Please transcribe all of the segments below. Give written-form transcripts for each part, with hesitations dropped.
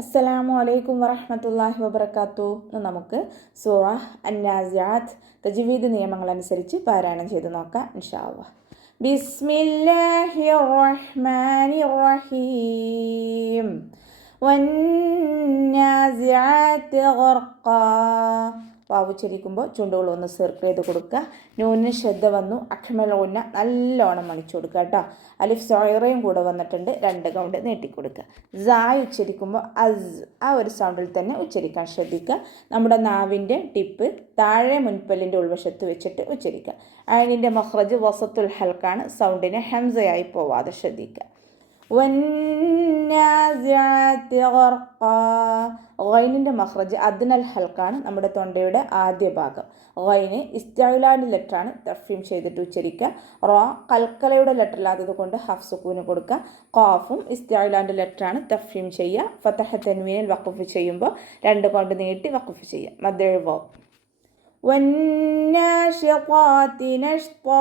അസ്സലാമു അലൈക്കും വറഹ്മത്തുള്ളാഹി വബറകാതുഹു. നമുക്ക് സൂറ അൻ-നാസിആത്ത് തജ്വീദ് നിയമങ്ങൾ അനുസരിച്ച് പാരായണം ചെയ്ത് നോക്കാം ഇൻഷാ അല്ലാഹ്. ബിസ്മില്ലാഹിർ റഹ്മാനിർ റഹീം. വൻ-നാസിആത്തി ഗർഖാ. വാവ് ഉച്ചരിക്കുമ്പോൾ ചുണ്ടുകൾ ഒന്ന് സർക്കിൾ ചെയ്ത് കൊടുക്കുക. നൂനിന് ശ്രദ്ധ വന്നു. അഖ്മൽ ഉന്ന നല്ലോണം മണിച്ചു കൊടുക്കുക കേട്ടോ. അലിഫ് സോയറയും കൂടെ വന്നിട്ടുണ്ട്. 2 കൗണ്ട് നീട്ടിക്കൊടുക്കുക. സായ് ഉച്ചരിക്കുമ്പോൾ അസ് ആ ഒരു സൗണ്ടിൽ തന്നെ ഉച്ചരിക്കാൻ ശ്രദ്ധിക്കുക. നമ്മുടെ നാവിൻ്റെ ടിപ്പ് താഴെ മുൻപല്ലിൻ്റെ ഉൾവശത്ത് വെച്ചിട്ട് ഉച്ചരിക്കുക. അയിനിൻ്റെ മഖ്റജ് വസത്തുൽ ഹൽക്കാണ്. സൗണ്ടിനെ ഹംസയായി പോവാതെ ശ്രദ്ധിക്കുക. വന്നാസിആത്തി ഗർഖാ. ഗൈനിൻ്റെ മഖ്റജ് അദ്നൽ ഹൽക്കാണ്. നമ്മുടെ തൊണ്ടയുടെ ആദ്യ ഭാഗം. ഗൈന് ഇസ്തിഅലാൻ്റെ ലെറ്ററാണ്. തഫ്ഹീം ചെയ്തിട്ട് ഉച്ചരിക്കുക. റ കൽക്കലയുടെ ലെറ്റർ അല്ലാത്തത് കൊണ്ട് ഹഫ് സുക്കൂന് കൊടുക്കുക. ഖാഫും ഇസ്തിഅലാൻ്റെ ലെറ്ററാണ്. തഫ്ഹീം ചെയ്യുക. ഫതഹ തൻവീനിൽ വഖഫ് ചെയ്യുമ്പോൾ 2 കൊണ്ട് നീട്ടി വഖഫ് ചെയ്യുക. മദ്ദ് വാവ്. വന്നാശിഖാതി നശ്താ.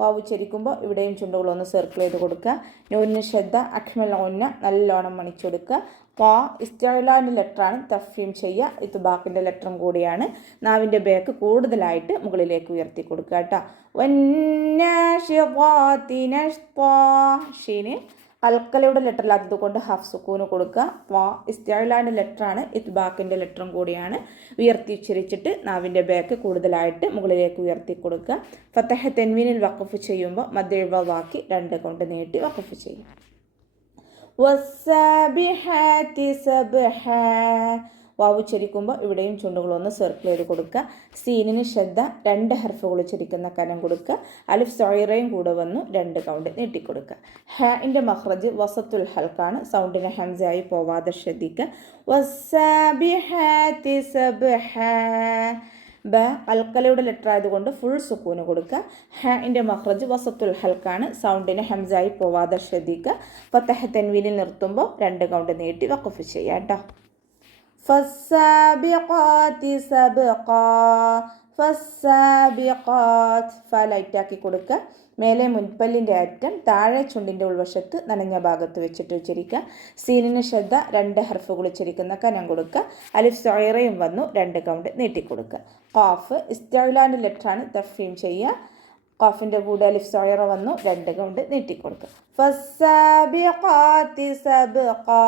വാവ് ഉച്ചരിക്കുമ്പോൾ ഇവിടെയും ചുണ്ടുകളൊന്ന് സർക്കിൾ ചെയ്ത് കൊടുക്കുക. നൂനിന് ശ്രദ്ധ. അഖ്മൽ ഉന്ന നല്ലോണം മണിച്ചു കൊടുക്കുക. ഖാ ഇസ്തിഅലാൻ്റെ ലെറ്ററാണ്. തഫ്ഹീം ചെയ്യുക. ഇത്ബാഖിൻ്റെ ലെറ്ററും കൂടിയാണ്. നാവിൻ്റെ ബേക്ക് കൂടുതലായിട്ട് മുകളിലേക്ക് ഉയർത്തി കൊടുക്കുക കേട്ടോ. വന്നാശിഖാതി നശ്താ. ഷീന് കൽക്കലയുടെ ലെറ്റർ അല്ലാത്തത് കൊണ്ട് ഹഫ് സുക്കൂന് കൊടുക്കുക. വാ ഇസ്തിഅലാൻ്റെ ലെറ്ററാണ്. ഇത്ബാഖിൻ്റെ ലെറ്ററും കൂടിയാണ്. ഉയർത്തി ഉച്ചരിച്ചിട്ട് നാവിൻ്റെ ബേക്ക് കൂടുതലായിട്ട് മുകളിലേക്ക് ഉയർത്തി കൊടുക്കുക. ഫതഹ തൻവീനിൽ വഖഫ് ചെയ്യുമ്പോൾ മദ്ദ് വാക്കി 2 കൊണ്ട് നീട്ടി വഖഫ് ചെയ്യും. വസ്സാബിഹാതി സബ്ഹാ. വാവ് ഉച്ചരിക്കുമ്പോൾ ഇവിടെയും ചുണ്ടുകളൊന്ന് സർക്കിൾ ചെയ്ത് കൊടുക്കുക. സീനിന് ശ്രദ്ധ. 2 ഹർഫുകൾ ഉച്ചരിക്കുന്ന കനം കൊടുക്കുക. അലിഫ് സോയറയും കൂടെ വന്നു. 2 കൗണ്ട് നീട്ടിക്കൊടുക്കുക. ഹാഇൻ്റെ മഖ്റജ് വസത്തുൽ ഹൽക്കാണ്. സൗണ്ടിനെ ഹംസയായി പോവാതെ ശ്രദ്ധിക്കുക. വസ്സാബിഹാതി സബ്ഹാ. ബ കൽക്കലയുടെ ലെറ്റർ ആയതുകൊണ്ട് ഫുൾ സുക്കൂന് കൊടുക്കുക. ഹാഇൻ്റെ മഖ്റജ് വസത്തുൽ ഹൽക്കാണ്. സൗണ്ടിനെ ഹംസയായി പോവാതെ ശ്രദ്ധിക്കുക. ഫതഹ തൻവീനിൽ നിർത്തുമ്പോൾ 2 കൗണ്ട് നീട്ടി വഖഫ് ചെയ്യുക കേട്ടോ. ഫസ്സാബിഖാതി സബ്ഖാ. ഫസ്സാബിഖാത്ത്. ഫ ലൈറ്റാക്കി കൊടുക്കുക. മേലെ മുൻപല്ലിൻ്റെ അറ്റം താഴെ ചുണ്ടിൻ്റെ ഉൾവശത്ത് നനഞ്ഞ ഭാഗത്ത് വെച്ചിട്ട് ഉച്ചരിക്കുക. സീനിന് ശ്രദ്ധ. 2 ഹർഫുകൾ ഉച്ചരിക്കുന്ന കനം കൊടുക്കുക. അലിഫ് സോയറയും വന്നു. 2 കൗണ്ട് നീട്ടിക്കൊടുക്കുക. ഖാഫ് ഇസ്തിഅലാൻ്റെ ലെറ്ററാണ്. തഫ്ഹീം ചെയ്യുക. ഖാഫിൻ്റെ കൂടെ അലിഫ് സോയറ വന്നു. 2 കൗണ്ട് നീട്ടിക്കൊടുക്കുക. ഫസ്സാബിഖാതി സബ്ഖാ.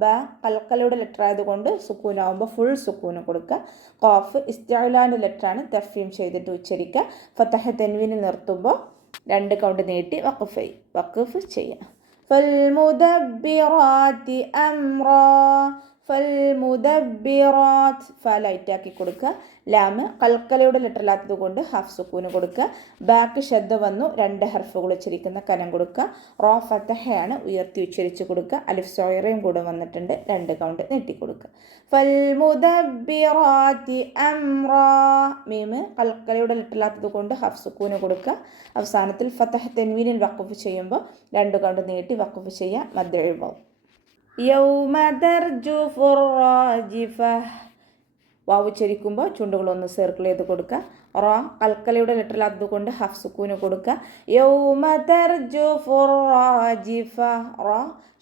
ബ കൽക്കലയുടെ ലെറ്റർ ആയതുകൊണ്ട് സുക്കൂനാവുമ്പോൾ ഫുൾ സുക്കൂന് കൊടുക്കുക. ഖാഫ് ഇസ്തിഅലാൻ്റെ ലെറ്ററാണ്. തഫ്ഹീം ചെയ്തിട്ട് ഉച്ചരിക്കുക. ഫതഹ തൻവീനിൽ നിർത്തുമ്പോൾ 2 കൗണ്ട് നീട്ടി വഖഫ് ചെയ്യുക. ഫൽമുദബ്ബിറാത്തി അംറാ. ഫൽമുദബ്ബിറാത്ത്. ഫ ലൈറ്റാക്കി കൊടുക്കുക. ലാമ് കൽക്കലയുടെ ലെറ്റർ അല്ലാത്തത് കൊണ്ട് ഹാഫ് സുക്കൂന് കൊടുക്കുക. ബാക്ക് ശ്രദ്ധ വന്നു. 2 ഹർഫുകൾ ഉച്ചരിക്കുന്ന കനം കൊടുക്കുക. റോ ഫതഹയാണ്. ഉയർത്തി ഉച്ചരിച്ച് കൊടുക്കുക. അലിഫ് സോയറയും കൂടെ വന്നിട്ടുണ്ട്. 2 കൗണ്ട് നീട്ടിക്കൊടുക്കുക. ഫൽമുദബ്ബിറാത്തി അംറാ. മീമ് കൽക്കലയുടെ ലെറ്റർ അല്ലാത്തത് കൊണ്ട് ഹാഫ് സുക്കൂന് കൊടുക്കുക. അവസാനത്തിൽ ഫതഹ തൻവീനിൽ വഖഫ് ചെയ്യുമ്പോൾ 2 കൗണ്ട് നീട്ടി വഖഫ് ചെയ്യുക. മദ്ദ് വാവ്. യൗമ തർജുഫുർ റാജിഫ. വാവ് ഉച്ചരിക്കുമ്പോൾ ചുണ്ടുകളൊന്ന് സർക്കിൾ ചെയ്ത് കൊടുക്കുക. റ കൽക്കലയുടെ ലെറ്റർ അല്ലാത്തത് കൊണ്ട് ഹഫ് സുക്കൂന് കൊടുക്കുക. യൗമ തർജുഫുർ റാജിഫ. റ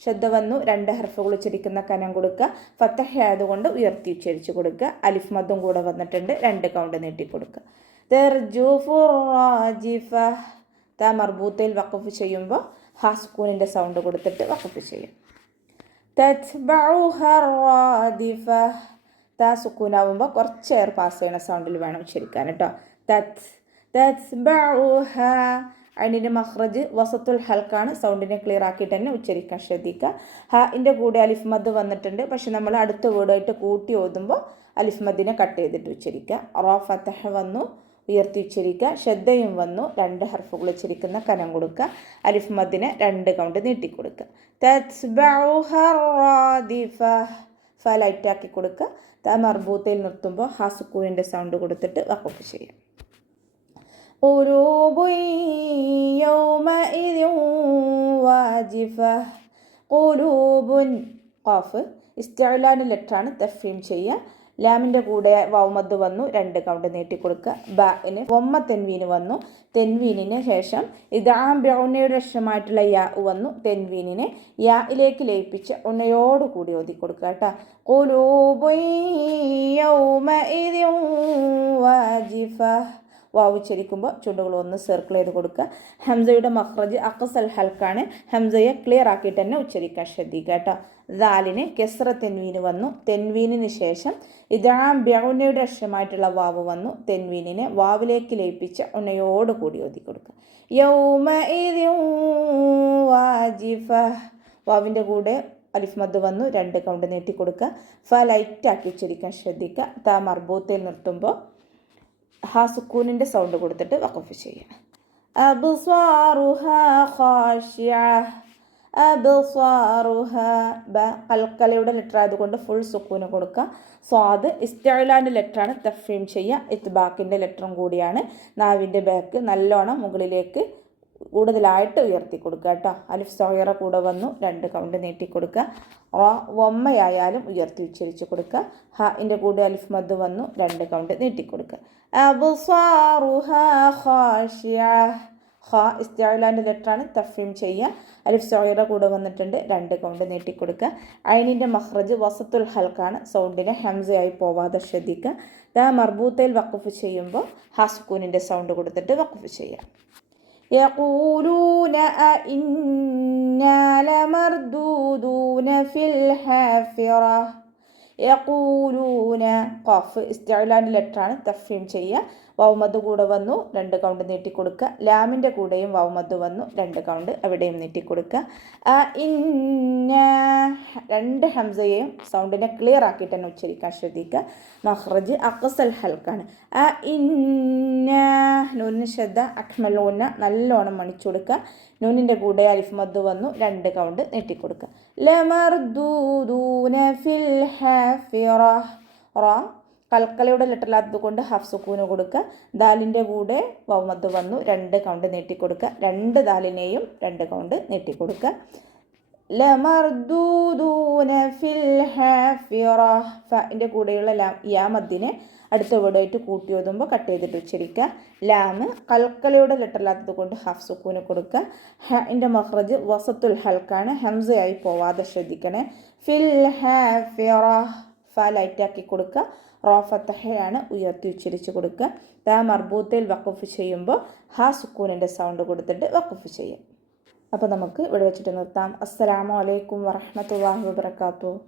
ശ്രദ്ധ വന്നു. 2 ഹർഫുകൾ ഉച്ചരിക്കുന്ന കനം കൊടുക്കുക. ഫതഹ ആയതുകൊണ്ട് ഉയർത്തി ഉച്ചരിച്ച് കൊടുക്കുക. അലിഫ് മദ്ദും കൂടെ വന്നിട്ടുണ്ട്. 2 കൗണ്ട് നീട്ടിക്കൊടുക്കുക. തർജുഫുർ റാജിഫ. ത മർബൂത്തയിൽ വഖഫ് ചെയ്യുമ്പോൾ ഹ സുക്കൂനിൻ്റെ സൗണ്ട് കൊടുത്തിട്ട് വഖഫ് ചെയ്യും. തത്ബഉഹ റാദിഫ. ത സുക്കൂനാവുമ്പോൾ കുറച്ച് എയർ പാസ് ചെയ്യുന്ന സൗണ്ടിൽ വേണം ഉച്ചരിക്കാൻ കേട്ടോ. തത്ബഉഹ. അതിൻ്റെ മഖ്റജ് വസത്തുൽ ഹൽക്കാണ്. സൗണ്ടിനെ ക്ലിയർ ആക്കിയിട്ട് തന്നെ ഉച്ചരിക്കാൻ ശ്രദ്ധിക്കുക. ഹാഇൻ്റെ കൂടെ അലിഫ് മദ് വന്നിട്ടുണ്ട്. പക്ഷെ നമ്മൾ അടുത്ത വേർഡായിട്ട് കൂട്ടി ഓതുമ്പോൾ അലിഫ് മദ്ദിനെ കട്ട് ചെയ്തിട്ട് ഉച്ചരിക്കുക. റോ ഫതഹ വന്നു. ഉയർത്തി ഉച്ചരിക്കുക. ശ്രദ്ധയും വന്നു. 2 ഹർഫുകൾ ഉച്ചരിക്കുന്ന കനം കൊടുക്കുക. അലിഫ് മദ്ദിനെ 2 കൗണ്ട് നീട്ടിക്കൊടുക്കുക. തത്ബഉഹ റാദിഫ. ഫ ലൈറ്റാക്കി കൊടുക്കുക. ത മർബൂത്തയിൽ നിർത്തുമ്പോൾ ഹാ സുക്കൂനിൻ്റെ സൗണ്ട് കൊടുത്തിട്ട് വഖഫ് ചെയ്യുക. ഖുലൂബുൻ യൗമഇദിൻ വാജിഫ. ഖുലൂബുൻ. ഖാഫ് ഇസ്തിഅലാൻ്റെ ലെറ്ററാണ്. തഫ്ഹീം ചെയ്യുക. ലാമിൻ്റെ കൂടെ വൗമദ് വന്നു 2 കൗണ്ട് നീട്ടിക്കൊടുക്കുക. ബാഇന് വമ്മ തെൻവീന് വന്നു. തെൻവീനിന് ശേഷം ഇദ്ഗാം ബിഗുന്നയുടെ ശേഷമായിട്ടുള്ള യാ വന്നു. തെൻവീനിനെ യായിലേക്ക് ലയിപ്പിച്ച് ഉണ്ണയോടുകൂടി ഓതി കൊടുക്കുക കേട്ടോ. ഖുലൂബുൻ യൗമഇദിൻ വാജിഫ. വാവ് ഉച്ചരിക്കുമ്പോൾ ചുണ്ടുകൾ ഒന്ന് സർക്കിൾ ചെയ്ത് കൊടുക്കുക. ഹംസയുടെ മഖ്റജ് അഖ്സൽ ഹൽക്കാണ്. ഹംസയെ ക്ലിയർ ആക്കിയിട്ട് തന്നെ ഉച്ചരിക്കാൻ ശ്രദ്ധിക്കുക കേട്ടോ. ദാലിന് കെസ്ര തെൻവീന് വന്നു. തെൻവീനിന് ശേഷം ഇദ്ഗാം ബിഗുന്നയുടെ അക്ഷരമായിട്ടുള്ള വാവ് വന്നു. തെൻവീനിനെ വാവിലേക്ക് ലയിപ്പിച്ച് ഉണ്ണയോടുകൂടി ഓതി കൊടുക്കുക. യൗമഇദിൻ വാജിഫ. വാവിൻ്റെ കൂടെ അലിഫ് മദ് വന്നു 2 കൗണ്ട് നീട്ടിക്കൊടുക്കുക. ഫ ലൈറ്റാക്കി ഉച്ചരിക്കാൻ ശ്രദ്ധിക്കുക. ത മർബൂത്തിൽ നിർത്തുമ്പോൾ ഹാ സുക്കൂനിൻ്റെ സൗണ്ട് കൊടുത്തിട്ട് വഖഫ് ചെയ്യുക. അബ്സ്വാറുഹ ഖാശിഅ. അബ്സ്വാറുഹ. ബ കൽക്കലയുടെ ലെറ്റർ ആയതുകൊണ്ട് ഫുൾ സുക്കൂന് കൊടുക്കുക. സ്വാദ് ഇസ്തിഅലാൻ്റെ ലെറ്ററാണ്, തഫ്രീം ചെയ്യുക. ഇത്ബാക്കിൻ്റെ ലെറ്ററും കൂടിയാണ്. നാവിൻ്റെ ബാക്ക് നല്ലോണം മുകളിലേക്ക് കൂടുതലായിട്ട് ഉയർത്തി കൊടുക്കുക കേട്ടോ. അലിഫ് സോയറ കൂടെ വന്നു 2 കൗണ്ട് നീട്ടിക്കൊടുക്കുക. വമ്മയായാലും ഉയർത്തി ഉച്ചരിച്ച് കൊടുക്കുക. ഹാഇൻ്റെ കൂടെ അലിഫ് മദ് വന്നു 2 കൗണ്ട് നീട്ടിക്കൊടുക്കുക. അബ്സ്വാറുഹ ഖാശിഅ. ഖാ ഇസ്തിഅലാൻ്റെ ലെറ്ററാണ്, തഫ്രീം ചെയ്യുക. അലിഫ് സോയറ കൂടെ വന്നിട്ടുണ്ട് 2 കൗണ്ട് നീട്ടിക്കൊടുക്കുക. ഐനിൻ്റെ മഖ്റജ് വസത്തുൽ ഹൽക്കാണ്. സൗണ്ടിനെ ഹംസയായി പോവാതെ ശ്രദ്ധിക്കുക. ദാ മർബൂത്തയിൽ വഖഫ് ചെയ്യുമ്പോൾ ഹാ സുക്കൂനിൻ്റെ സൗണ്ട് കൊടുത്തിട്ട് വഖഫ് ചെയ്യുക. يقولون أئنا لمردودون في الحافرة. യഖൂലൂന ഖഫ് ഇസ്തിഅലാൻ്റെ ലെറ്ററാണ്, തഫ്രീം ചെയ്യുക. വൗമദ് കൂടെ വന്നു 2 കൗണ്ട് നീട്ടിക്കൊടുക്കുക. ലാമിൻ്റെ കൂടെയും വൗമദ് വന്നു 2 കൗണ്ട് അവിടെയും നീട്ടിക്കൊടുക്കുക. ഇന്ന 2 ഹംസയെയും സൗണ്ടിനെ ക്ലിയർ ആക്കിയിട്ട് തന്നെ ഉച്ചരിക്കാൻ ശ്രദ്ധിക്കുക. മഖ്റജ് അഖ്സൽ ഹൽക്കാണ്. ഇന്ന നൂനിന് ശ്രദ്ധ. അക്മലൂന നല്ലോണം മണിച്ചു കൊടുക്കുക. നൂനിൻ്റെ കൂടെ അലിഫ് മദ് വന്നു 2 കൗണ്ട് നീട്ടിക്കൊടുക്കുക. ലമർദൂദൂന ഫിൽ ഹാഫിറ. റ കൽക്കലയുടെ ലെറ്ററിലാത്തത് കൊണ്ട് ഹാഫ് സുക്കൂന് കൊടുക്കുക. ദാലിൻ്റെ കൂടെ വൗമദ് വന്നു 2 കൗണ്ട് നീട്ടിക്കൊടുക്കുക. 2 ദാലിനെയും 2 കൗണ്ട് നീട്ടിക്കൊടുക്കുക. ലമർദൂദൂന ഫിൽ ഹാഫിറ. ഫഇൻ്റെ കൂടെയുള്ള യാ മദ്ദിനെ അടുത്ത വേർഡായിട്ട് കൂട്ടി ഓതുമ്പോൾ കട്ട് ചെയ്തിട്ട് ഉച്ചരിക്കുക. ലാമ് കൽക്കലയുടെ ലെറ്ററിലാത്തത് കൊണ്ട് ഹാഫ് സുക്കൂന് കൊടുക്കുക. ഹാഇൻ്റെ മഖ്റജ് വസത്തുൽ ഹൽക്കാണ്, ഹംസയായി പോവാതെ ശ്രദ്ധിക്കണേ. ഫിൽ ഹാഫിറ. ഫ ലൈറ്റാക്കി കൊടുക്കുക. റോ ഫത്തഹയാണ്, ഉയർത്തി ഉച്ചരിച്ച് കൊടുക്കുക. ത മർബൂത്തയിൽ വഖഫ് ചെയ്യുമ്പോൾ ഹാ സുക്കൂനിൻ്റെ സൗണ്ട് കൊടുത്തിട്ട് വഖഫ് ചെയ്യാം. അപ്പോൾ നമുക്ക് ഇവിടെ വെച്ചിട്ട് നിർത്താം. അസ്സലാമു അലൈക്കും വറഹ്മത്തുള്ളാഹി വബറകാതുഹു.